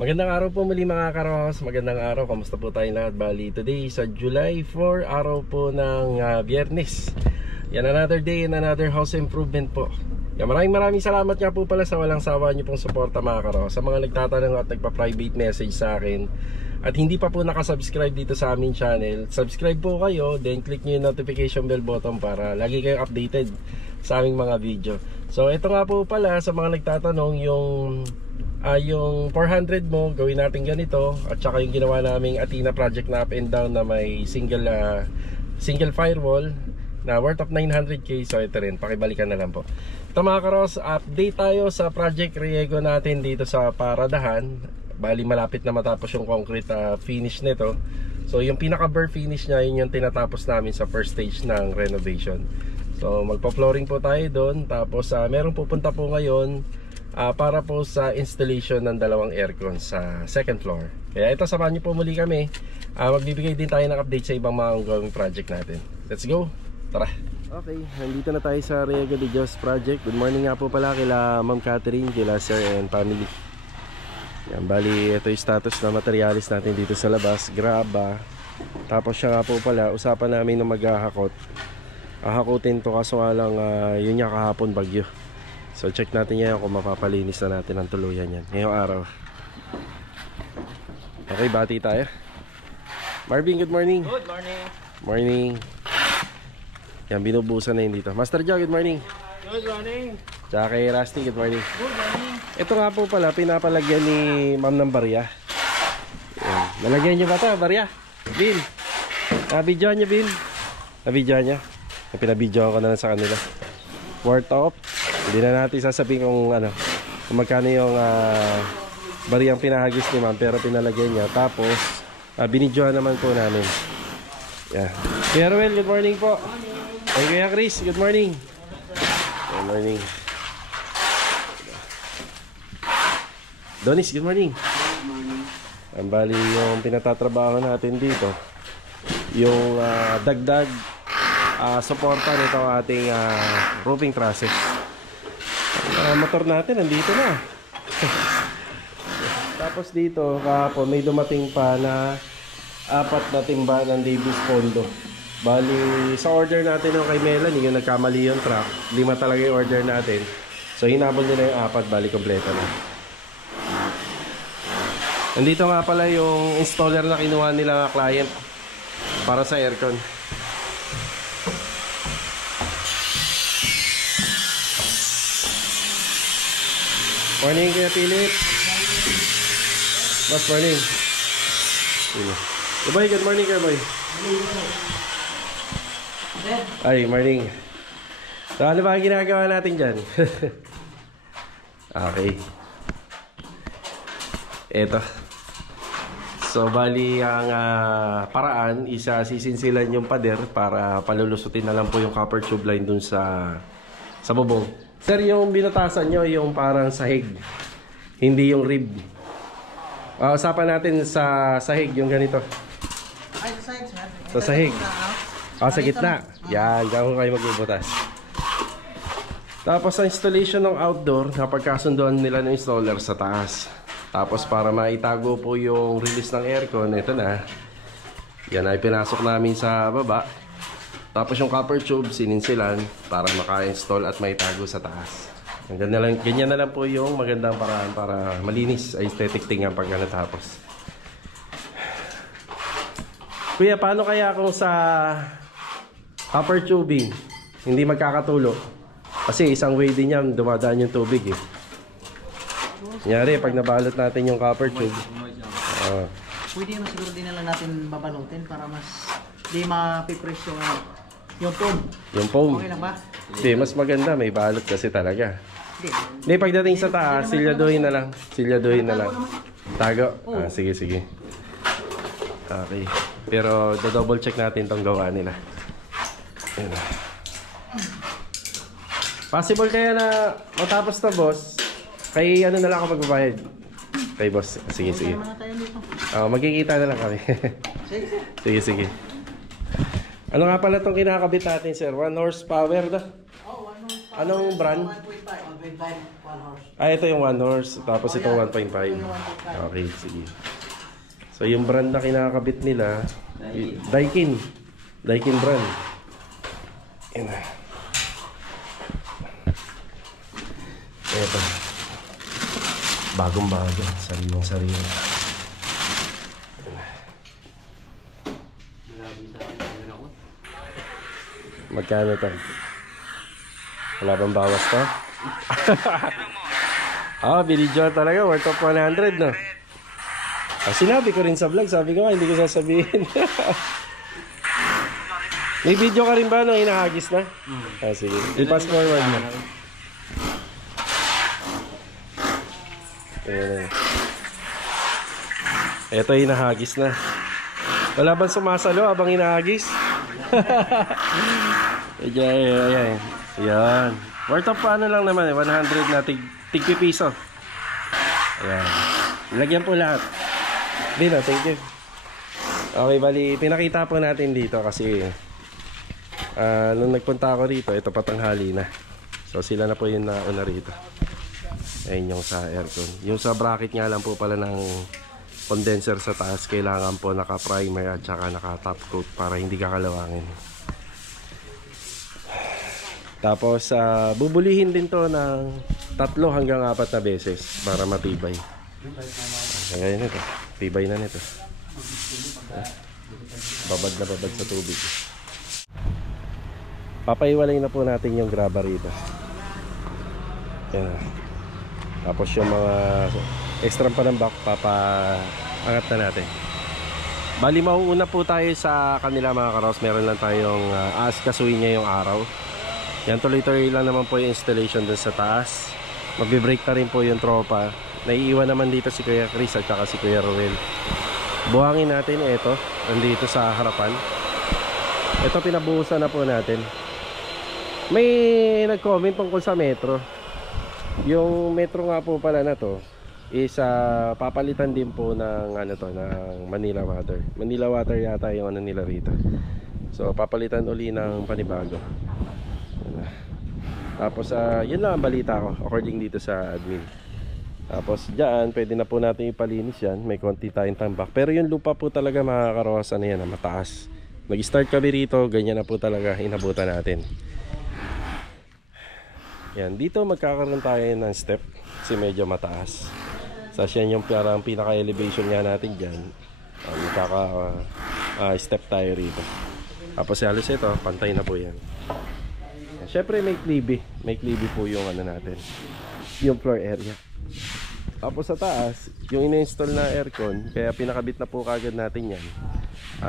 Magandang araw po muli mga karos. Magandang araw, kamusta po tayong lahat? Bali, today sa July 4, araw po ng Biyernes. Yan, another day and another house improvement po. Yan, maraming salamat nga po pala sa walang sawa niyo pong suporta mga karos. Sa mga nagtatanong at nagpa-private message sa akin at hindi pa po nakasubscribe dito sa aming channel, subscribe po kayo, then click nyo yung notification bell button para lagi kayong updated sa aming mga video. So ito nga po pala sa mga nagtatanong, yung 400 mo gawin natin ganito, at saka yung ginawa naming Athena project na up and down na may single firewall na worth of 900k. So ito rin, pakibalikan na lang po. Ito mga karos, update tayo sa project Riego natin dito sa Paradahan. Bali malapit na matapos yung concrete finish nito. So yung pinaka bare finish nya, yun yung tinatapos namin sa first stage ng renovation. So magpa-flooring po tayo doon. Tapos merong pupunta po ngayon para po sa installation ng dalawang aircon sa second floor. Kaya ito, samahan niyo po muli kami. Magbibigay din tayo ng update sa ibang mga ongoing project natin. Let's go! Tara! Okay, nandito na tayo sa Riego de Dios project. Good morning nga po pala kila Ma'am Catherine, kila Sir and family. Yan, bali ito yung status na materialis natin dito sa labas. Graba. Tapos siya nga po pala, usapan namin na maghahakot. Hahakutin to kaso nga lang yun nga kahapon bagyo. So check natin yan kung mapapalinis na natin ang tuluyan yan ngayong araw. Okay, bati tayo. Marvin, good morning. Good morning. Morning. Yan, binubusan na yun dito. Master Joe, good morning. Good morning. Tsaka kay Rusty, good morning. Good morning. Ito nga po pala, pinapalagyan ni Ma'am ng barya. Yan. Nalagyan niyo ba ito, barya? Bill, nabidyoan niya, Bill. Nabidyoan niya. Pinabidyoan ko na lang sa kanila. Worth of, hindi na natin sasabihin kung ano, kung magkano yung bariyang pinahagis ni Ma'am, pero pinalagyan niya. Tapos binidyohan naman po namin. Yeah. Kuya Ruel, good morning po. Hey, Kuya Chris, good morning. Good morning. Donis, good morning. Good morning. Ang bali yung pinatatrabaho natin dito, yung dagdag suporta nito ang ating roofing trusses. Motor natin nandito na. Tapos dito kahapon may dumating pa na 4 na timba ng Davis Pondo. Bali sa order natin yung kay Melanie, yung nagkamali yung truck, 5 talaga yung order natin. So hinabol nila yung 4, bali kompleto na. Nandito nga pala yung installer na kinuha nila client para sa aircon. Morning Kuya Philip. Boss, morning. Good boy, good morning Kuya boy. Ay, morning. So ano ba ang ginagawa natin dyan? Okay. Eto. So bali ang paraan, sisinsilan yung pader para palulusutin na lang po yung copper tube line dun sa bubong. Sir, yung binutasan nyo, yung parang sahig, hindi yung rib. Usapan natin sa sahig, yung ganito. Ay, sa sahig, sir. Sa sahig. Sa gitna. Yan, gawin kayo magbubutas. Tapos sa installation ng outdoor, napagkasunduan nila ng installer sa taas. Tapos para maitago po yung release ng aircon, ito na. Yan ay pinasok namin sa baba. Tapos yung copper tube sininsilan para maka-install at maitago sa taas. Ganyan na lang po yung magandang paraan para malinis, aesthetic tingnan pag natapos. Kuya, paano kaya kung sa copper tubing hindi magkakatulo? Kasi isang way din yan, dumadaan yung tubig eh. Kunyari, pag nabalot natin yung copper tube, pwede naman siguro din na lang natin babalutin para mas di mapipress yung foam. yung foam. Okay lang ba? Hindi, mas maganda, may balot kasi talaga. Hindi, pagdating sa taas, silyaduhin na lang. Silyaduhin na lang. Tago? Sige, sige. Okay. Pero double check natin tong gawa nila. Ayan. Possible kaya na matapos na boss, kay ano na lang ako magbabayad. Kay boss. Sige, sige. Magkikita na lang kami. Sige, sige. Ano nga pala itong kinakabit natin, sir? 1 horsepower na? Oh, 1 horsepower. Anong brand? 1.5. 1.5. Ito yung 1 horse. Tapos itong 1.5. Okay, sige. So yung brand na kinakabit nila, Daikin. Daikin brand. Yan na. Ito. Bagong-bago. Sariwang-sariwa. Magkano ito? Wala bang bawas to? Binidyo talaga. Worth of 100, no? Sinabi ko rin sa vlog. Sabi ko nga, hindi ko sasabihin. May video ka rin ba nung hinahagis na? Sige. I-pass forward mo. Ito hinahagis na. Wala bang sumasalo habang hinahagis? Ayan. Ayan. Worth of paano lang naman 100 na tig piso. Ayan. Lagyan po lahat. Dino, thank you. Okay, bali, pinakita po natin dito kasi nung nagpunta ako rito, ito patanghali na. So sila na po yung nauna rito. Ayun yung sa aircon. Yung sa bracket nga lang po pala ng condenser sa taas, kailangan po naka-primer at saka naka-top coat para hindi kakalawangin. Tapos bubulihin din to ng 3 hanggang 4 na beses para matibay. Ayan ito. Tibay na nito. Babad na babad sa tubig. Papaiwalay na po natin yung graba rito. Ayan. Tapos yung mga extra panambak papaangat na natin. Bali mauuna po tayo sa kanila mga karos. Meron lang tayong aasikasuhin niya yung araw. Yan, tuloy-tuloy lang naman po yung installation dun sa taas. Magbe-break na rin po yung tropa. Naiiwan naman dito si Kuya Chris at saka si Kuya Roel. Buhangin natin ito. Nandito sa harapan. Ito pinabuhusan na po natin. May nag-comment tungkol sa metro. Yung metro nga po pala na to is papalitan din po ng ng Manila Water. Manila Water yata yung nila rito. So papalitan uli ng panibago. Tapos yun lang ang balita ko according dito sa admin. Tapos dyan pwede na po natin ipalinis yan. May konti tayong tambak. Pero yung lupa po talaga mga karosa na yan mataas. Nag-start kami rito, ganyan na po talaga inabutan natin. Yan, dito magkakaroon tayo ng step kasi medyo mataas. Sa yan yung parang pinaka-elevation nga natin dyan. Step tayo rito. Tapos halos ito, pantay na po yan. Siyempre may klibi po yung natin, yung floor area. Tapos sa taas, yung ina-install na aircon, kaya pinakabit na po kagad natin yan.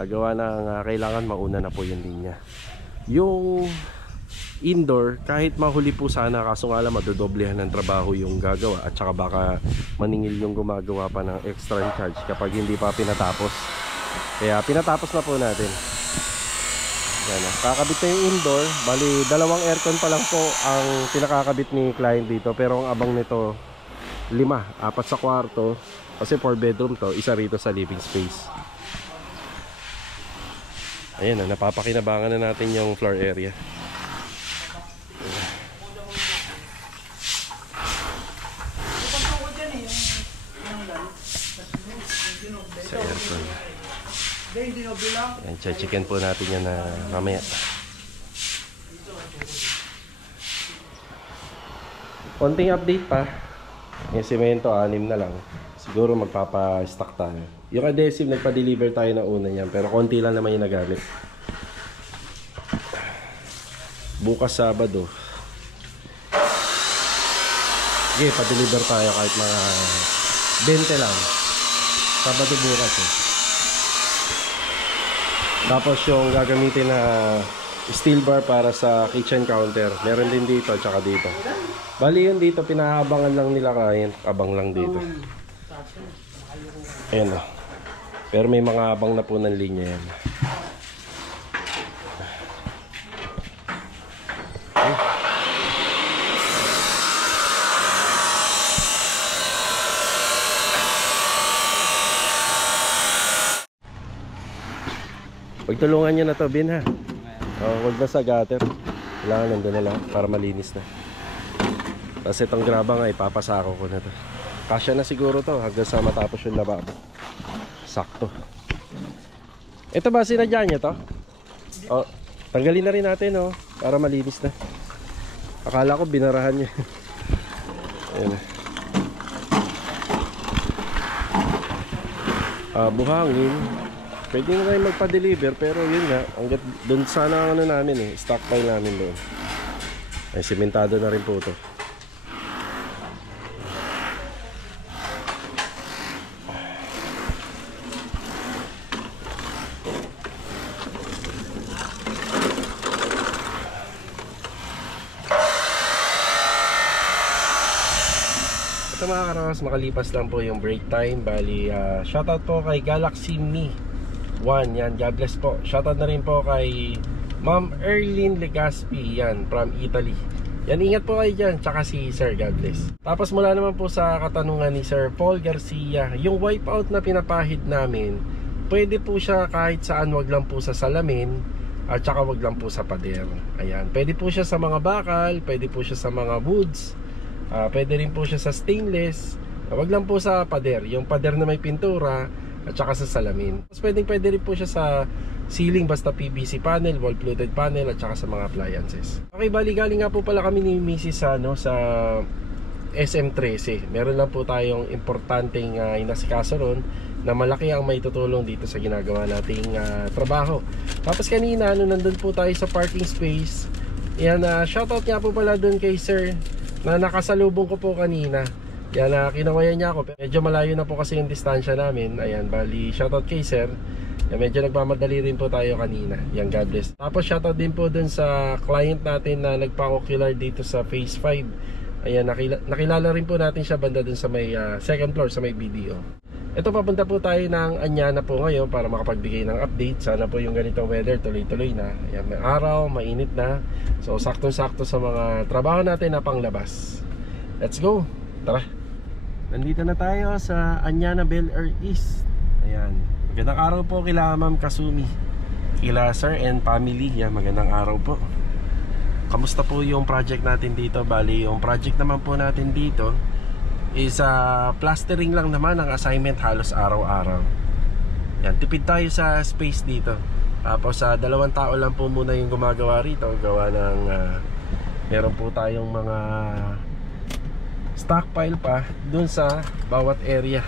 Gawa na kailangan mauna na po yung linya. Yung indoor, kahit mahuli po sana, kaso nga lang madodoblehan ng trabaho yung gagawa at saka baka maningil yung gumagawa pa ng extra charge kapag hindi pa pinatapos. Kaya pinatapos na po natin. Yan, kakabit na yung indoor. Bali, 2 aircon pa lang po ang pinakakabit ni client dito. Pero ang abang nito 5, 4 sa kwarto. Kasi 4 bedroom to, isa rito sa living space. Ayan, napapakinabangan na natin yung floor area. Sa aircon. Yan, chicken po natin yan na mamaya. Konting update pa. Yung semento 6 na lang. Siguro magpapa-stock tayo. Yung adhesive nagpa-deliver tayo na una niyan, pero konti lang naman yung nagamit. Bukas Sabado. Okay, pa-deliver tayo kahit mga 20 lang. Sabado bukas eh. Tapos yung gagamitin na steel bar para sa kitchen counter, meron din dito at saka dito. Bali yun dito, pinahabangan lang nila kain. Abang lang dito. Ayan o. Pero may mga abang na po ng linya yan. Okay. Pagtulungan nyo na to, Bin, ha? Huwag na sa gutter. Kailangan nandun na lang para malinis na. Tapos itong graba nga, ipapasako ko na to. Kasya na siguro to hanggang sa matapos yung lababo. Sakto. Ito ba sinadya niya to? Oh, tanggalin na rin natin oh, para malinis na. Akala ko binarahan niya. Ayan. Buhangin. Pwede na tayo magpa-deliver, pero yun nga, hanggat doon sana ano namin eh, stockpile namin doon. Ay, simentado na rin po ito. Ito mga karos, makalipas lang po yung break time. Bali, shoutout po kay Galaxy Me 1, yan, God bless po. Shoutout na rin po kay Ma'am Erlyn Legaspi, yan, from Italy. Yan, ingat po kayo dyan, tsaka si Sir, God bless. Tapos mula naman po sa katanungan ni Sir Paul Garcia, yung wipeout na pinapahid namin, pwede po siya kahit saan, wag lang po sa salamin, at tsaka wag lang po sa pader. Ayan, pwede po siya sa mga bakal, pwede po siya sa mga woods, pwede rin po siya sa stainless, wag lang po sa pader, yung pader na may pintura, at saka sa salamin. Tapos pwede rin po siya sa ceiling, basta PVC panel, wall fluted panel, at saka sa mga appliances. Okay, bali galing nga po pala kami ni Mrs. Sa SM13. Meron lang po tayong importanteng inasikaso ron na malaki ang may tutulong dito sa ginagawa nating trabaho. Tapos kanina, nandun po tayo sa parking space. Yan, shoutout nga po pala dun kay Sir na nakasalubong ko po kanina. Yan, kinawayan niya ako. Medyo malayo na po kasi yung distansya namin. Ayan, bali shoutout kay Sir. Yan, medyo nagmamadali rin po tayo kanina. Yan, God bless. Tapos shoutout din po dun sa client natin na nagpa-ocular dito sa Phase 5. Ayan, nakilala rin po natin siya banda dun sa may second floor, sa may BDO. Ito, papunta po tayo ng Anyana po ngayon para makapagbigay ng update. Sana po yung ganitong weather tuloy-tuloy na. Ayan, may araw, mainit na. So saktong-sakto sa mga trabaho natin na panglabas. Let's go! Tara! Nandito na tayo sa Anyana Bel Air East. Ayan, magandang araw po kila Ma'am Kasumi, kila Sir and family. Yan, magandang araw po. Kamusta po yung project natin dito? Bali, yung project naman po natin dito is plastering lang naman ang assignment halos araw-araw. Yan, tipid tayo sa space dito. Tapos 2 tao lang po muna yung gumagawa rito. Gawa ng meron po tayong mga stockpile pa dun sa bawat area.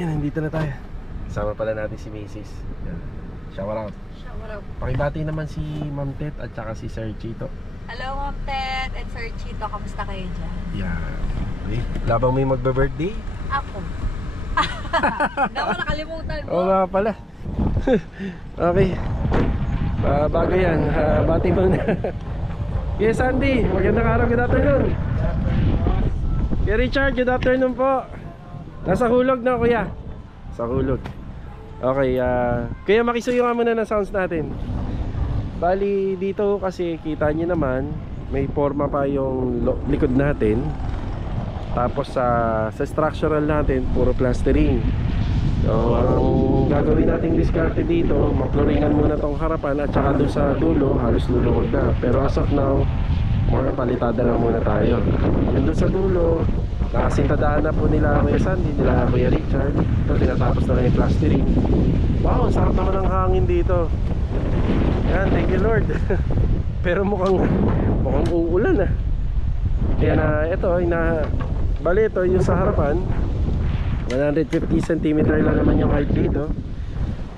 Yan, nandito na tayo. Kasama pala natin si Mrs. Yan. Shower out. Shower out. Pakibati naman si Ma'am Tet at saka si Sir Chito. Hello Ma'am Tet and Sir Chito, kamusta kayo dyan? Yan. Okay. Labang may magbe-birthday? Ako. Hindi ako nakalimutan mo. Oo nga pala. Okay. Bago yan, bati mo na. Yes, Andy, magandang araw, good afternoon. Kuya Richard, good afternoon po. Nasa hulog na, kuya. Sa hulog. Okay, kuya, makisuyo nga muna ng sounds natin. Bali, dito kasi kita nyo naman, may forma pa yung likod natin. Tapos sa structural natin, puro plastering. So, ang gagawin nating diskarte dito, maploringan muna tong harapan at saka doon sa dulo, halos luluhod na. Pero as of now, mga palitada lang muna tayo. Yung doon sa dulo, nakasintadaan na po nila Kuya Sandy, nila Kuya Richard. Ito, tinatapos na lang yung plastering. Wow, sarap naman ang hangin dito. Yan, thank you Lord. Pero mukhang uulan ah. Kaya na, ito, bali ito, yung sa harapan 150 cm lang naman yung height dito.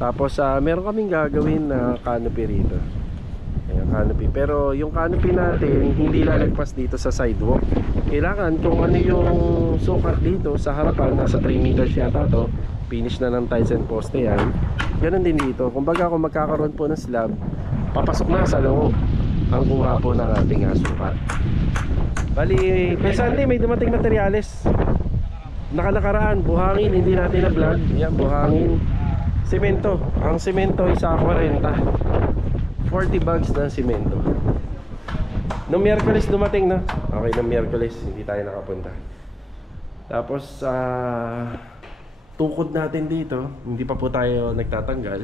Tapos meron kaming gagawin na canopy rito. Ayan, canopy. Pero yung canopy natin hindi lalagpas dito sa sidewalk. Kailangan kung ano yung sukat dito sa harapan, nasa 3 meters yata to, finish na ng tiles and poste yan. Ganun din dito. Kumbaga kung magkakaroon po ng slab, papasok na sa loob ang kuha po ng ating sukat. Bali, kaya Sunday may dumating materyales. Nakaraan, buhangin, hindi natin na vlog. Yan, buhangin. Semento. Ang semento isa 40. 40 bags ng semento. Noong Miyerkules dumating na. Okay, noong Miyerkules hindi tayo nakapunta. Tapos tukod natin dito, hindi pa po tayo nagtatanggal.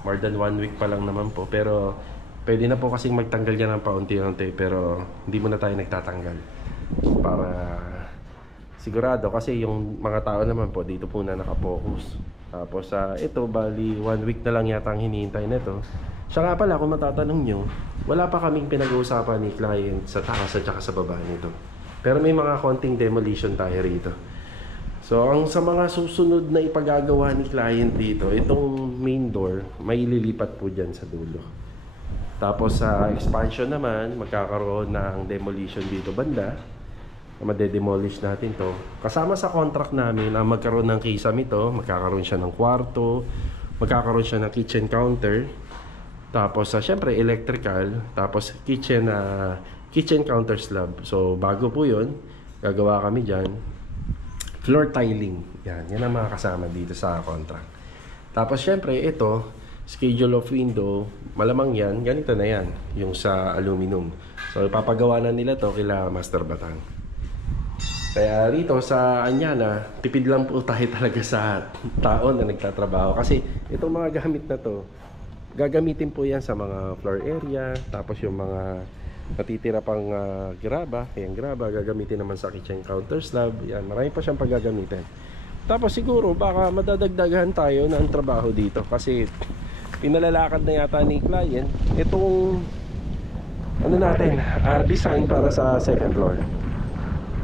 More than 1 week pa lang naman po. Pero pwede na po kasing magtanggal yan ng paunti-unti. Pero hindi muna tayo nagtatanggal. para sigurado, kasi yung mga tao naman po dito po na nakapokus. Tapos ito bali 1 week na lang yata ang hinihintay nito. Siya nga pala, kung matatanong nyo, wala pa kaming pinag-uusapan ni client sa taas at saka sa baba nito. Pero may mga konting demolition tayo rito. So ang sa mga susunod na ipagagawa ni client dito, itong main door may lilipat po dyan sa dulo. Tapos sa expansion naman, magkakaroon ng demolition dito banda. Madedemolish natin to. Kasama sa contract namin ang magkaroon ng kisame ito, magkakaroon siya ng kwarto, magkakaroon siya ng kitchen counter. Tapos syempre electrical, tapos kitchen counter slab. So bago po 'yon, gagawa kami diyan. Floor tiling. Yan ang mga kasama dito sa contract. Tapos syempre ito, schedule of window, malamang yan, ganito na yan, yung sa aluminum. So ipapagawa na nila to kila Master Batang. Kaya rito sa Anyana, tipid lang po tayo talaga sa tao na nagtatrabaho. Kasi itong mga gamit na to, gagamitin po yan sa mga floor area. Tapos yung mga natitira pang graba, yung graba gagamitin naman sa kitchen counter slab. Yan, marami pa siyang paggagamitin. Tapos siguro baka madadagdagan tayo ng trabaho dito. Kasi pinalalakad na yata ni client itong ano natin, design para sa second floor.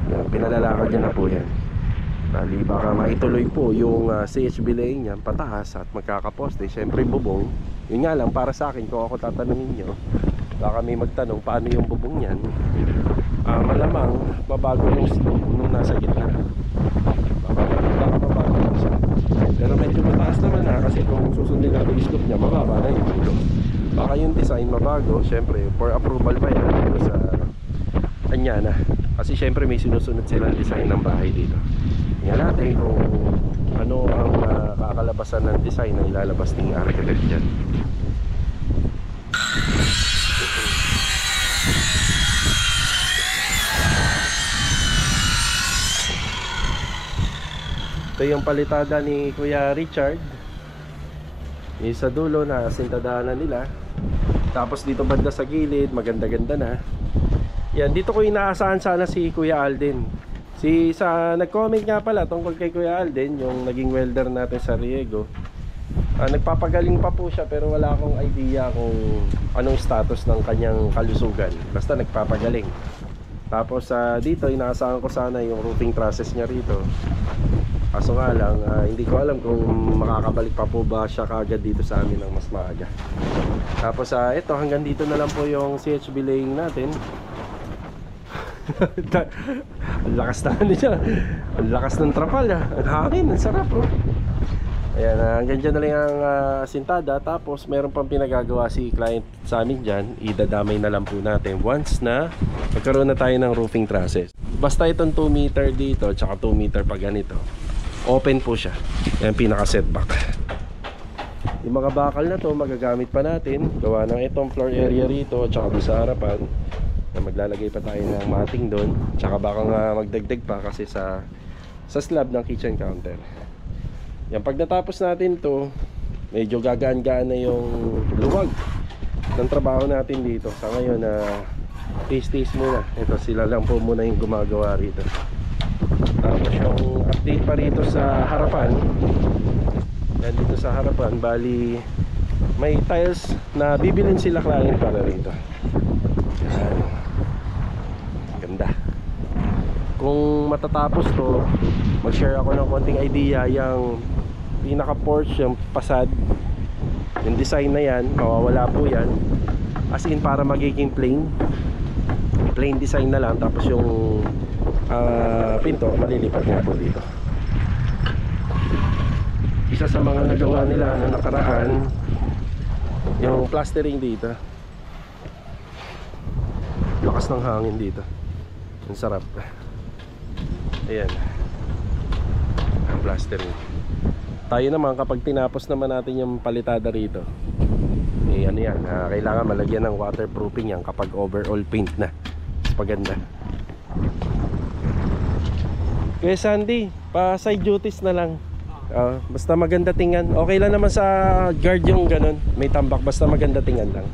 Yan, pinalalakad niya na po yan. Bali baka maituloy po yung CHB laying niya pataas at magkakaposte. Siyempre bubong, yun nga lang para sa akin, kung ako tatanungin nyo, baka may magtanong paano yung bubong niyan. Malamang babago yung slope nung nasa gitna. Baka mabago yung slope. Pero medyo mataas naman kasi kung susundin natin yung slope niya, mababa na yung ulo. Baka yung design mabago, syempre for approval pa yan dito sa Anyana. Kasi syempre may sinusunod silang design ng bahay dito. Tingnan natin kung ano ang kakalabasan ng design na ilalabas ng architect dyan. Ito yung palitada ni Kuya Richard. Yung sa dulo na sintadahan nila. Tapos dito banda sa gilid, maganda-ganda na. Yan, dito ko inaasahan sana si Kuya Alden. Nag-comment nga pala tungkol kay Kuya Alden, yung naging welder natin sa Riego. Nagpapagaling pa po siya pero wala akong idea kung anong status ng kanyang kalusugan. Basta nagpapagaling. Tapos dito inaasahan ko sana yung roofing trusses niya rito. Kaso nga lang, hindi ko alam kung makakabalik pa po ba siya kaagad dito sa amin ng mas maaga. Tapos ito, hanggang dito na lang po yung CHB laying natin. Ang lakas na niya. Ang lakas ng trapal. Ang hangin, ang sarap Ayan, hanggang dyan na lang ang sintada. Tapos meron pang pinagagawa si client sa amin dyan. Idadamay na lang po natin once na magkaroon na tayo ng roofing trusses. Basta itong 2 meter dito tsaka 2 meter pa ganito, open po siya. Yan pinaka setback. Yung mga bakal na to magagamit pa natin. Gawa ng itong floor area rito tsaka doon sa harapan. Maglalagay pa tayo ng matting doon. Tsaka baka nga magdagdag pa kasi sa slab ng kitchen counter. Yan, pag natapos natin to, medyo gagaan-gaan na yung luwag ng trabaho natin dito. Sa ngayon taste muna. Ito sila lang po muna yung gumagawa rito. Tapos yung update pa rito sa harapan. Yan, dito sa harapan, bali may tiles na bibilin sila client para rito. Yan. Ganda. Kung matatapos to, mag-share ako ng konting idea. Yung pinaka-porch, yung facade, yung design na yan, mawawala po yan. As in para magiging plain design na lang. Tapos yung pinto, malilipat nga po dito. Isa sa mga nagawa nila na nakaraan, yung plastering dito. Lakas ng hangin dito. Ang sarap. Ayan, ang plastering. Tayo naman kapag tinapos naman natin yung palitada rito, ano yan, kailangan malagyan ng waterproofing yan kapag overall paint na. Mas paganda. Kaya Sandy, pa side duties na lang. Basta maganda tingnan. Okay lang naman sa guard yung ganun, may tambak, basta maganda tingnan lang.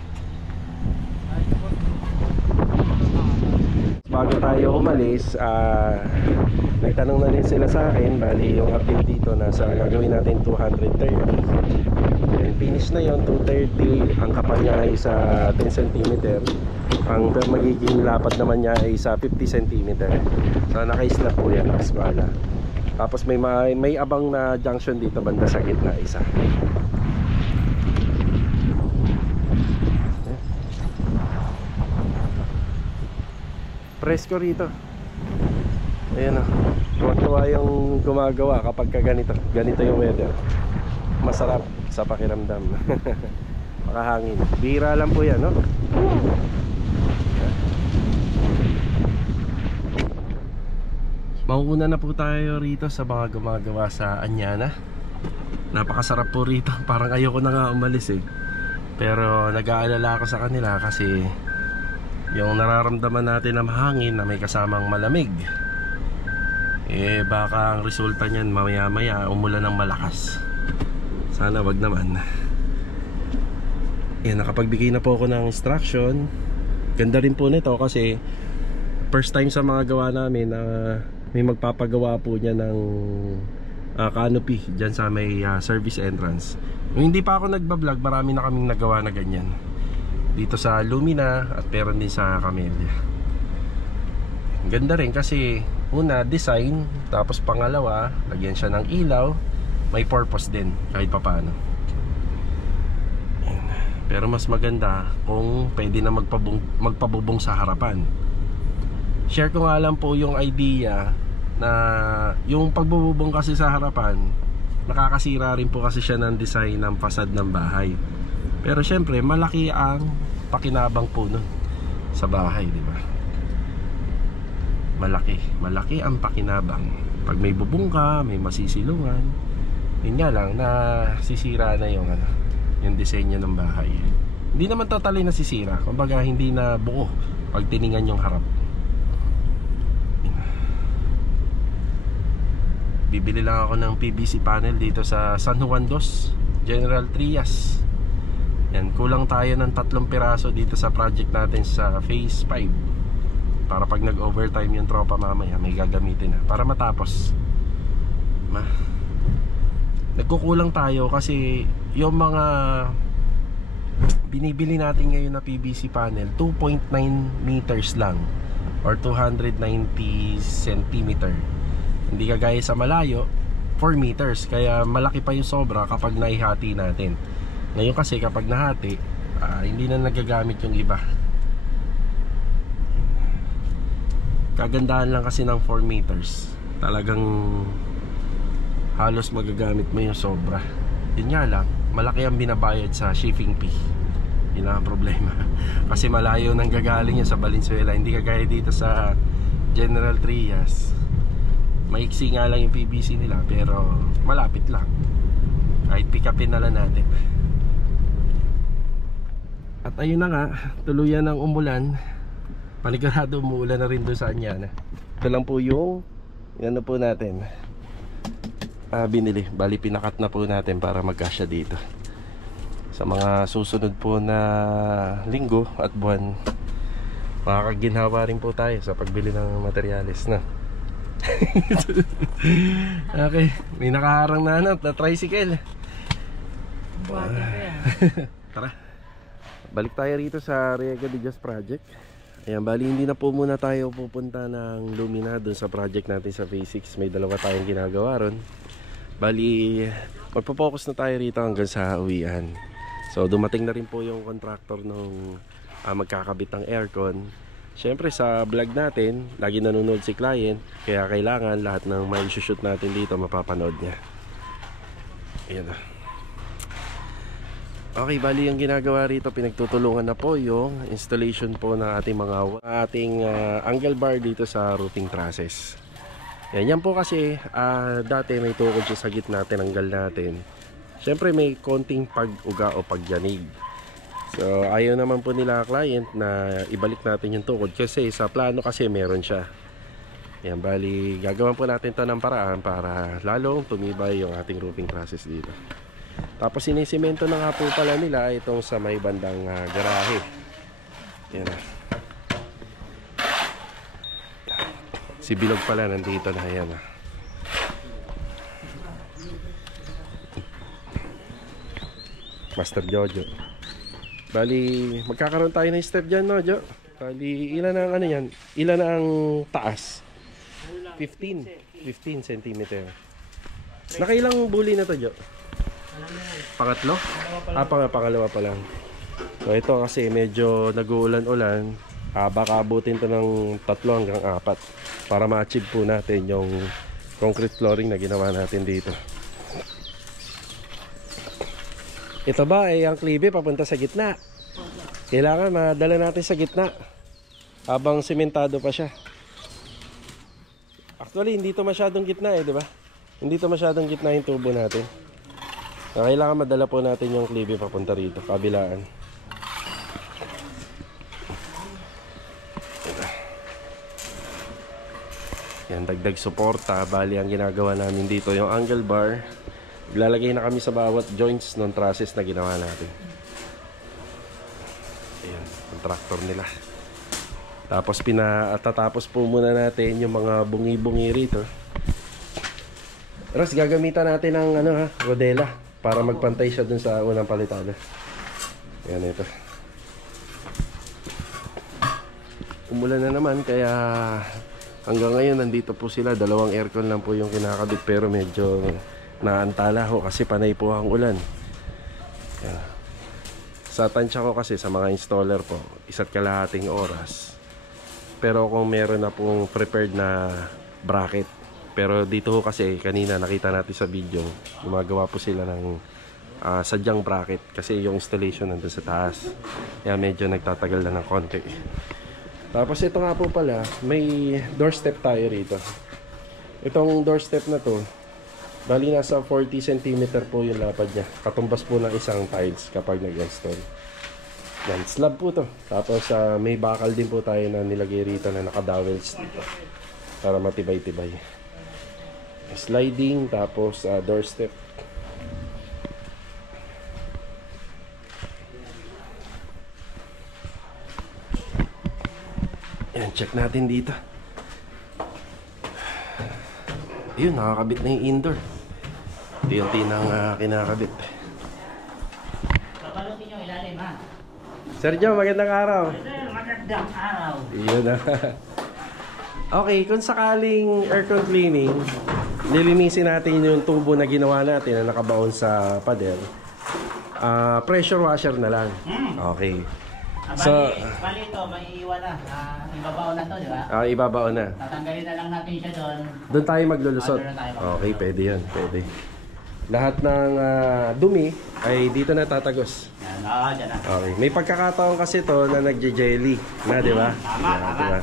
bago tayo umalis, nagtanong na din sila sa akin. Bali yung update dito nasa gagawin natin 230. And finish na yon 230. Ang kapal niya ay sa 10 cm. Ang magiging lapad naman niya ay sa 50 cm. So naka-snap po yan, naka-spala. Tapos may abang na junction dito banda sa gitna isa. Presko rito. Ayan o. Tuwa-tuwa yung gumagawa kapag ganito yung weather. Masarap sa pakiramdam. Makahangin. Bira lang po yan, no? Mauuna na po tayo rito sa mga gumagawa sa Anyana. Napakasarap po rito. Parang ayoko na nga umalis eh. Pero nag-aalala ako sa kanila kasi yung nararamdaman natin na mahangin na may kasamang malamig, baka ang resulta niyan mamaya-maya umulan ng malakas. Sana wag naman. Nakapagbigay na po ako ng instruction. Ganda rin po nito kasi first time sa mga gawa namin na may magpapagawa po niya ng canopy dyan sa may service entrance. Yung hindi pa ako nagbablog, marami na kaming nagawa na ganyan dito sa Lumina at meron din sa Camellia. Ganda rin kasi una design, tapos pangalawa lagyan siya ng ilaw, may purpose din kahit papaano. Pero mas maganda kung pwede na magpabubong sa harapan. Share ko nga lang po yung idea na yung pagbububong kasi sa harapan, nakakasira rin po kasi siya ng design ng fasad ng bahay. Pero syempre malaki ang pakinabang po nun sa bahay, di ba? Malaki ang pakinabang. Pag may bubong ka, may masisilungan, yun nga lang na sisira na yung yung disenyo ng bahay. Hindi naman totally nasisira, kumbaga hindi na buo pag tiningan yung harap. Bibili lang ako ng PVC panel dito sa San Juan Dos, General Trias. Yan, kulang tayo ng 3 piraso dito sa project natin sa phase 5 para pag nag-overtime yung tropa mamaya may gagamitin na para matapos. Nagkukulang tayo kasi yung mga binibili natin ngayon na PVC panel 2.9 meters lang or 290 cm. Hindi kagaya sa malayo 4 meters, kaya malaki pa yung sobra kapag naihati natin. Ngayon kasi kapag nahati, hindi na nagagamit yung iba. Kagandahan lang kasi ng 4 meters, talagang halos magagamit mo yung sobra. Yun nga lang, malaki ang binabayad sa shipping fee. Yun ang problema. Kasi malayo nang gagaling yun sa Valenzuela. Hindi kagaya dito sa General Trias. Maiksi nga lang yung PVC nila, pero malapit lang. Kahit pick upin na lang natin. At ayun na nga, tuluyan ng umulan. Panigurado umuulan na rin doon sa Anyana. Ito lang po yung po natin binili. Bali pinakat na po natin para magkasya dito. Sa mga susunod po na linggo at buwan, makakaginhawa rin po tayo sa pagbili ng materyales na. Okay, may nakaharang na tricycle. Tara, balik tayo rito sa Riega de Dios project. Ayan, bali hindi na po muna tayo pupunta ng Lumina doon sa project natin sa phase 6. May dalawa tayong ginagawa ron. Bali magpo-focus na tayo rito hanggang sa uwian. So dumating na rin po yung contractor nung magkakabit ng aircon. Siyempre sa vlog natin lagi nanonood si client, kaya kailangan lahat ng may shoot natin dito mapapanood niya. Ayan na. Okay, bali yung ginagawa rito, pinagtutulungan na po yung installation po ng ating mga angle bar dito sa roofing trusses. Yan po kasi dati may tukod siya sa gitna, tinanggal natin. Siyempre may konting pag-uga o pagyanig. So ayaw naman po nila client na ibalik natin yung tukod kasi sa plano kasi meron siya. Yan, bali gagawin po natin ito ng paraan para lalong tumibay yung ating roofing trusses dito. Tapos sinisemento na nga po pala nila itong sa may bandang garahe. Yan na. Si Bilog pala nandito na, ayan. Master Jojo. Bali, magkakaroon tayo ng step dyan, no, Jo? Bali, ilan ang ano yan? Ilan ang taas? 15 cm. Nakailang bully na to, Jo? Pangatlo? Pangalawa pa lang. So ito kasi medyo nag-uulan-ulan, baka abutin to ng 3 hanggang 4 para ma-achieve po natin yung concrete flooring na ginawa natin dito. Ito ba ay ang klibe papunta sa gitna. Kailangan madala natin sa gitna habang sementado pa siya. Actually hindi to masyadong gitna di ba? Hindi to masyadong gitna yung tubo natin. Kailangan madala po natin yung klibe papunta rito, kabilaan. Yan, dagdag suporta. Bali ang ginagawa namin dito yung angle bar. Lalagay na kami sa bawat joints ng trusses na ginawa natin. Ayan, ang tractor nila. Tapos tatapos po muna natin yung mga bungi-bungi rito. Tapos gagamitan natin ng rodela para magpantay siya dun sa unang palitada. Ayan, ito. Umulan na naman kaya hanggang ngayon nandito po sila. 2 aircon lang po yung kinakabit pero medyo naantala ho kasi panay po ang ulan. Yan. Sa tansya ko kasi sa mga installer po 1.5 oras. Pero kung meron na pong prepared na bracket. Pero dito ho kasi kanina nakita natin sa video, gumagawa po sila ng sadyang bracket kasi yung installation nandun sa taas. Yan, medyo nagtatagal na ng konti. Tapos ito nga po pala, may doorstep tayo rito. Itong doorstep na to, bali nasa 40 cm po yung lapad niya. Katumbas po ng isang tiles kapag nag-install. Yan, slab po to. Tapos may bakal din po tayo na nilagay rito na naka-dowels dito. Para matibay-tibay. Sliding, tapos doorstep. Yan, check natin dito. Ayun, nakakabit na yung indoor. Ito yung tinang kinakabit. Papalutin yung ilalim, ha? Sergio, magandang araw. Magandang araw. Iyon na. Okay, kung sakaling aircon cleaning, nilinisin natin yung tubo na ginawa natin na nakabaon sa pader. Pressure washer na lang. Okay. Bali ito, may iwan na. Ibabaon na to, di ba? Ibabaon na. Tatanggalin na lang natin siya doon. Doon tayo maglulusot. Doon na tayo maglulusot. Okay, pwede yun. Pwede. Lahat ng dumi ay dito na tatagos. Yan, dyan na. Okay. May pagkakataon kasi to na nagje-jelly na, di ba? Tama. Diba?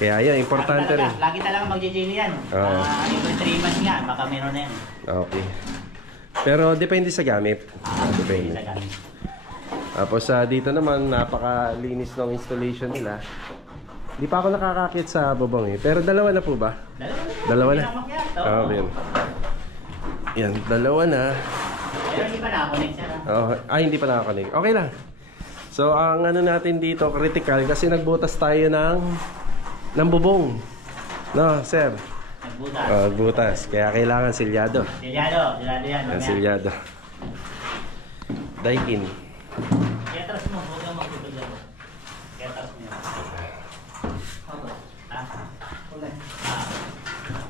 Kaya yan, importante rin. Lagi talagang magje-jelly yan. Every 3 months nga, baka meron na yan. Okay. Pero depende sa gamit. Depende. Sa gamit. Tapos dito naman, napakalinis ng installation nila. Di pa ako nakakakit sa bubong Pero 2 na po ba? Dalawa na. Okay. Yan, 2 na. Pero hindi pa nakakonect siya. Hindi pa nakakonect. Okay lang. So, ang ano natin dito, critical, kasi nagbutas tayo ng bubong. No, sir? Nagbutas. Butas. Kaya kailangan silyado. Silyado yan. Yan, silyado. Daikin. Kaya taras mo, huwag kang magtutog yan. Kaya taras mo yan.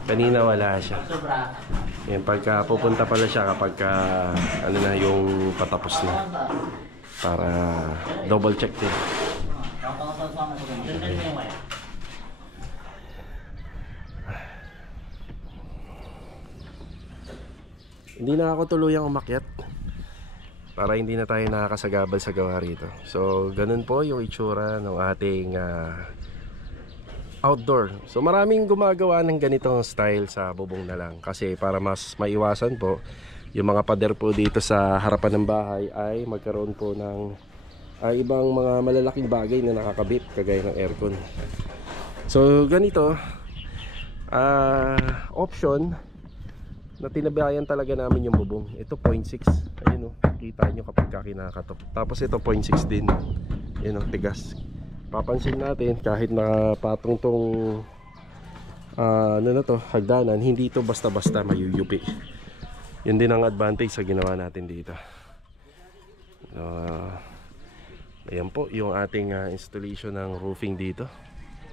Kanina wala siya. Sobra. Yan, pagka pupunta pala siya kapag ano na yung patapos na. Para double check din. Hindi na ako tuluyang umakyat para hindi na tayo nakakasagabal sa gawa rito. So ganun po yung itsura ng ating outdoor. So maraming gumagawa ng ganitong style sa bubong na lang kasi para mas maiwasan po yung mga pader po dito sa harapan ng bahay ay magkaroon po ng ibang mga malalaking bagay na nakakabit kagaya ng aircon. So ganito option na tinabayan talaga namin yung bubong. Ito 0.6. Ayun kita nyo kapag kinakatok. Tapos ito 0.6 din. Ayun tigas. Papansin natin kahit nakapatong tong ano na to, hagdanan, hindi ito basta-basta mayuyupi. Yun din ang advantage sa ginawa natin dito. Ayan po yung ating installation ng roofing dito.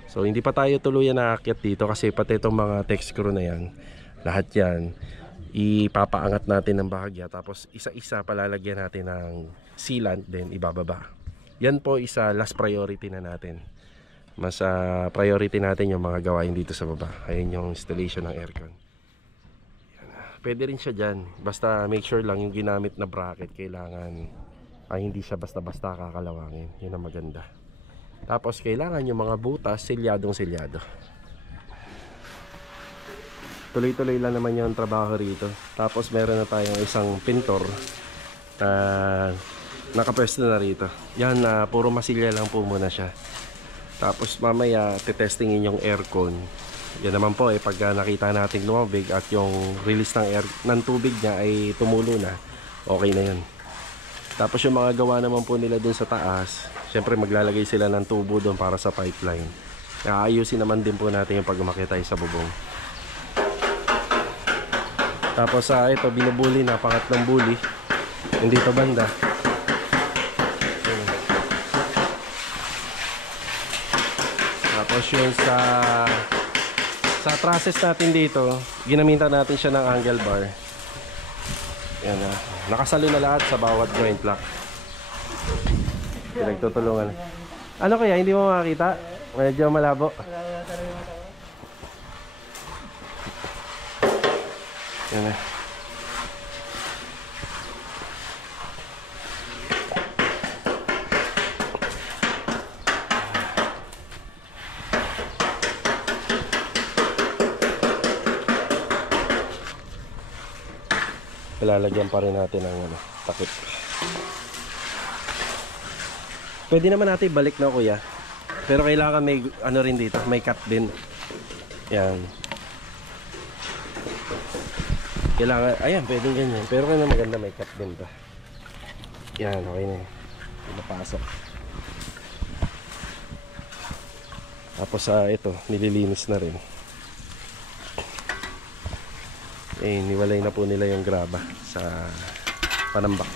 So hindi pa tayo tuluyan naakyat dito kasi pati itong mga text screw na yan, lahat yan ipapaangat natin ng bahagya, tapos isa-isa palalagyan natin ng sealant, then ibababa. Yan po isa last priority na natin. Mas priority natin yung mga gawain dito sa baba. Ayun yung installation ng aircon. Yan. Pwede rin siya dyan, basta make sure lang yung ginamit na bracket kailangan hindi siya basta-basta kakalawangin. Yun ang maganda. Tapos kailangan yung mga butas selyadong selyado. Tuloy-tuloy lang naman yung trabaho rito. Tapos meron na tayong isang pintor nakapwesto na rito. Yan, puro masilya lang po muna siya. Tapos mamaya tetestingin yung aircon. Yan naman po pag nakita natin lumabig at yung release ng tubig niya ay tumulo na, okay na yun. Tapos yung mga gawa naman po nila dun sa taas, syempre maglalagay sila ng tubo doon para sa pipeline. Aayusin naman din po natin yung pag umakyat tayo sa bubong. Tapos ito binubuli na, pangatlong buli yung dito banda. Tapos yung sa trusses natin dito, ginamitan natin siya ng angle bar. Yan na. Nakasalo na lahat sa bawat joint lock. Pinagtutulungan. Ano kaya? Hindi mo makakita? Medyo malabo. Yan na. Lalagyan pa rin natin ng takip. Pwede naman natin balik na kuya, pero kailangan may rin dito, may cut din. Yan. Kailangan, ayan, pwedeng ganyan, pero kaya maganda may cut din ba. Yan, okay na. Napasok. Tapos ito, nililinis na rin. Niwalay na po nila yung graba sa panambak.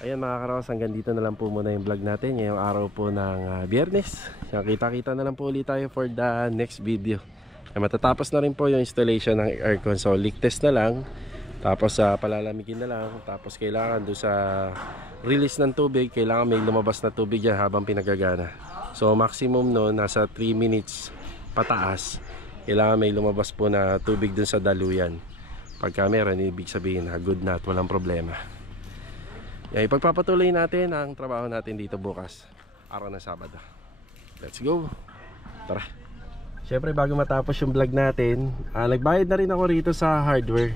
Ayan mga karawas, hanggang dito na lang po muna yung vlog natin ngayong araw po ng Biyernes. Kita-kita na lang po ulit tayo for the next video. Matatapos na rin po yung installation ng aircon, so leak test na lang, tapos palalamigin na lang, tapos kailangan doon sa release ng tubig, kailangan may lumabas na tubig yan habang pinagagana. So maximum no, nasa 3 minutes pataas, kailangan may lumabas po na tubig dun sa daluyan. Pagka meron, ibig sabihin na good na at walang problema. Yan, ipagpapatuloy natin ang trabaho natin dito bukas, araw ng Sabado. Let's go! Tara! Siyempre bago matapos yung vlog natin, nagbayad na rin ako rito sa hardware.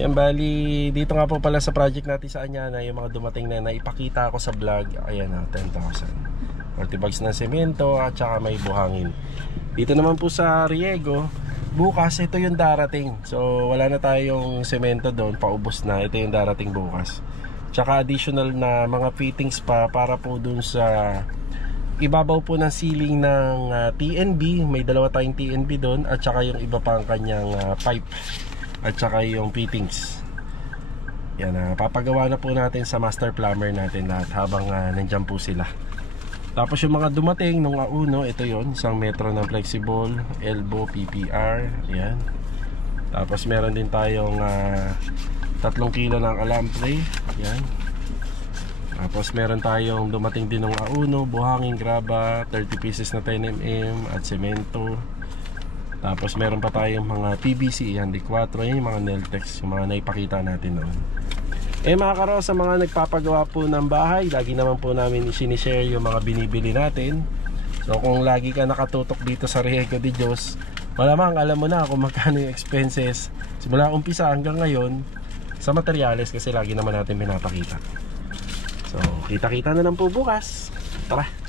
Yan, bali dito nga po pala sa project natin sa Anyana, yung mga dumating na ipakita ako sa vlog. Ayan na, 10,000. 40 bags ng semento at saka may buhangin. Dito naman po sa Riego, bukas ito yung darating. So wala na tayong semento doon, paubos na. Ito yung darating bukas. Tsaka additional na mga fittings pa para po doon sa ibabaw po ng ceiling ng TNB. May dalawa tayong TNB doon at saka yung iba pang kanyang pipe at saka yung fittings. Yan, papagawa na po natin sa master plumber natin lahat habang nandyan po sila. Tapos yung mga dumating nung auno, ito yon, 1 metro ng flexible, elbow, PPR, yan. Tapos meron din tayong 3 kilo ng alambre, yan. Tapos meron tayong dumating din nung auno, buhangin, graba, 30 pieces na 10mm at semento. Tapos meron pa tayong mga PVC, yan, D4, yan yung mga Neltex, yung mga naipakita natin noon. Mga karo, sa mga nagpapagawa po ng bahay, lagi naman po namin sinishare yung mga binibili natin. So kung lagi ka nakatutok dito sa Riego de Dios, malamang alam mo na kung magkano yung expenses simula umpisa hanggang ngayon sa materyales, kasi lagi naman natin pinapakita. So kita-kita na lang po bukas. Tara!